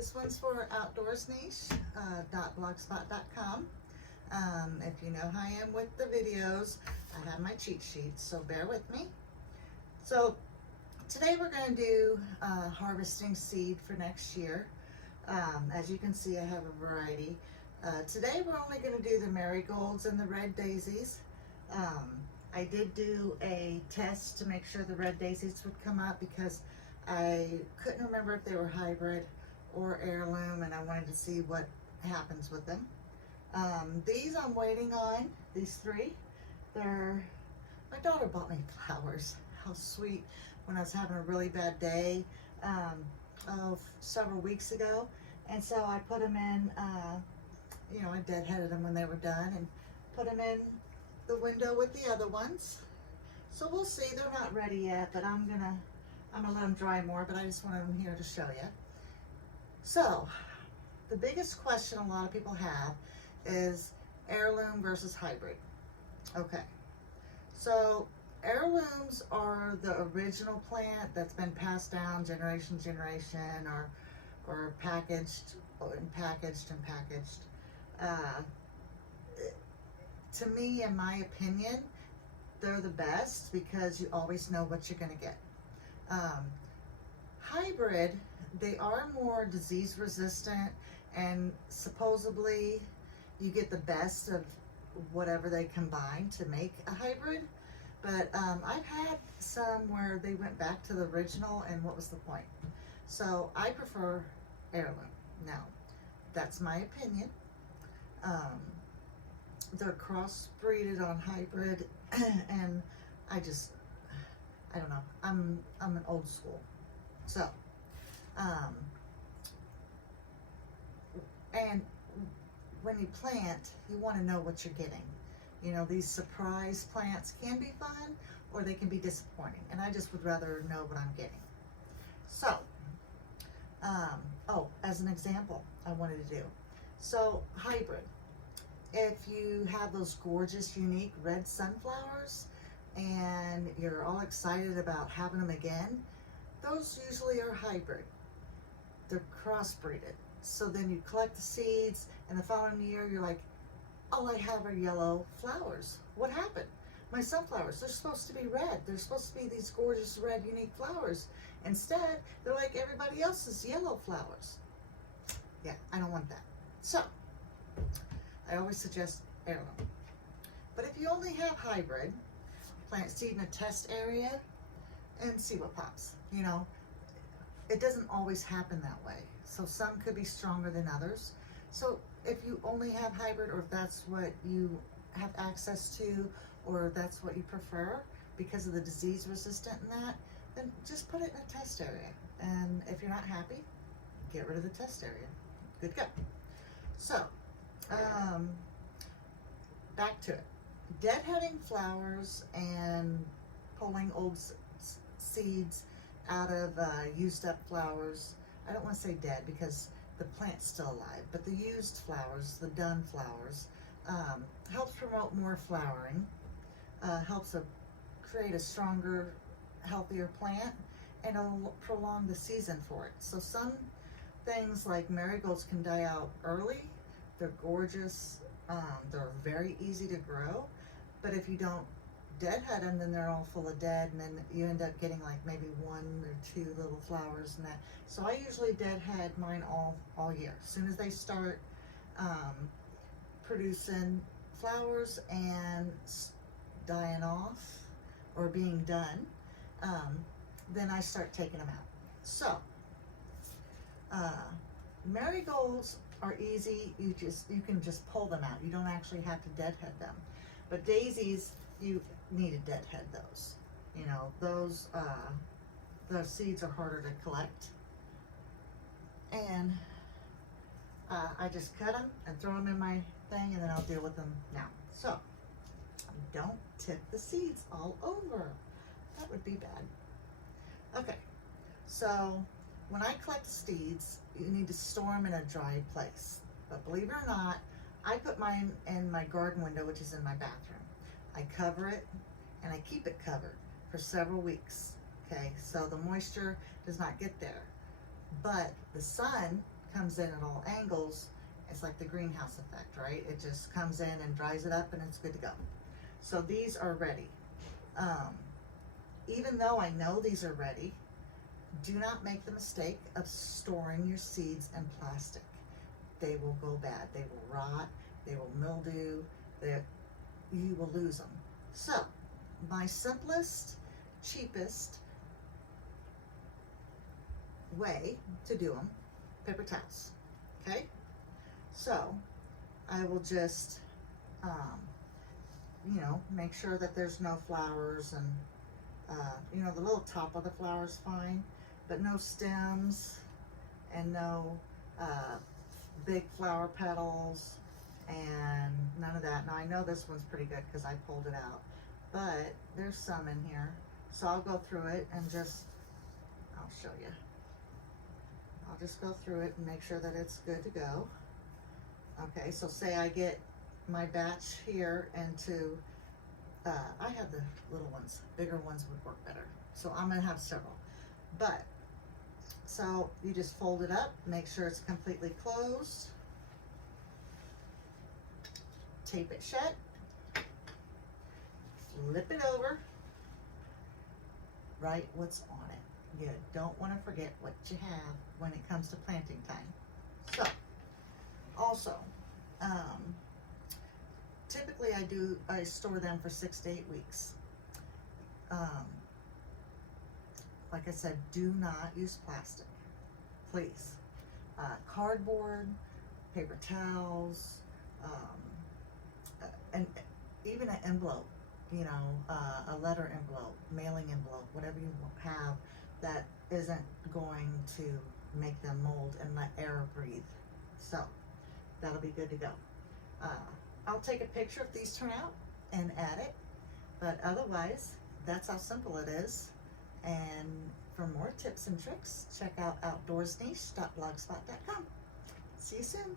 This one's for outdoorsniche.blogspot.com. If you know how I am with the videos, I have my cheat sheets, so bear with me. So today we're going to do harvesting seed for next year. As you can see, I have a variety. Today we're only going to do the marigolds and the red daisies. I did do a test to make sure the red daisies would come up because I couldn't remember if they were hybrid or heirloom, and I wanted to see what happens with them. These I'm waiting on, these three. My daughter bought me flowers. How sweet, when I was having a really bad day several weeks ago. And so I put them in, I deadheaded them when they were done and put them in the window with the other ones. So we'll see. They're not ready yet, but I'm gonna let them dry more, but I just wanted them here to show you. So the biggest question a lot of people have is heirloom versus hybrid. Okay, so heirlooms are the original plant that's been passed down generation to generation, or packaged and packaged. To me, in my opinion, they're the best because you always know what you're going to get. Hybrid, they are more disease resistant, and supposedly you get the best of whatever they combine to make a hybrid. But I've had some where they went back to the original, and what was the point? So I prefer heirloom. Now, that's my opinion. They're crossbreeded on hybrid, and I don't know. I'm an old school. So, and when you plant, you want to know what you're getting. You know, these surprise plants can be fun, or they can be disappointing, and I just would rather know what I'm getting. So, as an example, I wanted to do. So, hybrid. If you have those gorgeous, unique red sunflowers, and you're all excited about having them again, those usually are hybrid. They're crossbreeded. So then you collect the seeds, and the following year you're like, all I have are yellow flowers. What happened? My sunflowers, they're supposed to be red. They're supposed to be these gorgeous red, unique flowers. Instead, they're like everybody else's yellow flowers. Yeah, I don't want that. So, I always suggest heirloom. But if you only have hybrid, plant seed in a test area and see what pops. You know, it doesn't always happen that way. So some could be stronger than others. So if you only have hybrid, or if that's what you have access to, or that's what you prefer because of the disease resistant and that, then just put it in a test area. And if you're not happy, get rid of the test area. Good go. So, back to it. Deadheading flowers and pulling old seeds out of used up flowers. I don't want to say dead because the plant's still alive, but the used flowers, the done flowers, helps promote more flowering, helps create a stronger, healthier plant, and it'll prolong the season for it. So some things like marigolds can die out early. They're gorgeous. They're very easy to grow, but if you don't deadhead them, then they're all full of dead, and then you end up getting like maybe one or two little flowers and that. So I usually deadhead mine all year. As soon as they start producing flowers and dying off or being done, then I start taking them out. So marigolds are easy. You can just pull them out. You don't actually have to deadhead them. But daisies, you need to deadhead those. You know, those seeds are harder to collect. And I just cut them and throw them in my thing, and then I'll deal with them now. So don't tip the seeds all over. That would be bad. Okay, so when I collect seeds, you need to store them in a dry place. But believe it or not, I put mine in my garden window, which is in my bathroom. I cover it, and I keep it covered for several weeks. Okay, so the moisture does not get there. But the sun comes in at all angles, it's like the greenhouse effect, right? It just comes in and dries it up and it's good to go. So these are ready. Even though I know these are ready, do not make the mistake of storing your seeds in plastic. They will go bad. They will rot. They will mildew. You will lose them. So, my simplest, cheapest way to do them, paper towels. Okay? So, I will just, make sure that there's no flowers and, the little top of the flower is fine, but no stems and no big flower petals and none of that. Now I know this one's pretty good because I pulled it out, but there's some in here. So I'll go through it and I'll show you. I'll just go through it and make sure that it's good to go. Okay, so say I get my batch here into, I have the little ones, bigger ones would work better. So I'm gonna have several. But, so you just fold it up, make sure it's completely closed, tape it shut, flip it over, write what's on it. You don't want to forget what you have when it comes to planting time. So, also, typically I store them for 6 to 8 weeks. Like I said, do not use plastic, please. Cardboard, paper towels, and even an envelope, a letter envelope, mailing envelope, whatever you have that isn't going to make them mold and let air breathe. So that'll be good to go. I'll take a picture if these turn out and add it, but otherwise, that's how simple it is. And for more tips and tricks, check out outdoorsniche.blogspot.com. See you soon.